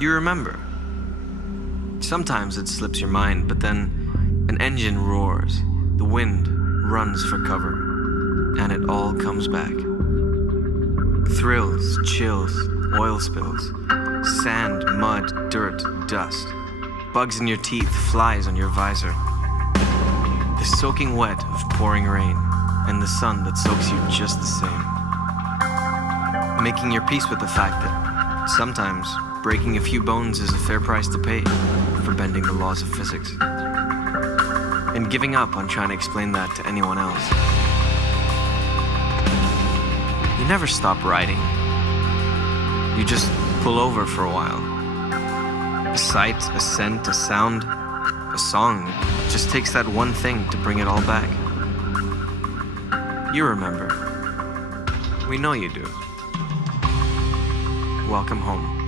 You remember. Sometimes it slips your mind, but then an engine roars, the wind runs for cover, and it all comes back. Thrills, chills, oil spills, sand, mud, dirt, dust, bugs in your teeth, flies on your visor. The soaking wet of pouring rain, and the sun that soaks you just the same. Making your peace with the fact that sometimes breaking a few bones is a fair price to pay for bending the laws of physics. And giving up on trying to explain that to anyone else. You never stop writing. You just pull over for a while. A sight, a scent, a sound, a song. It just takes that one thing to bring it all back. You remember. We know you do. Welcome home.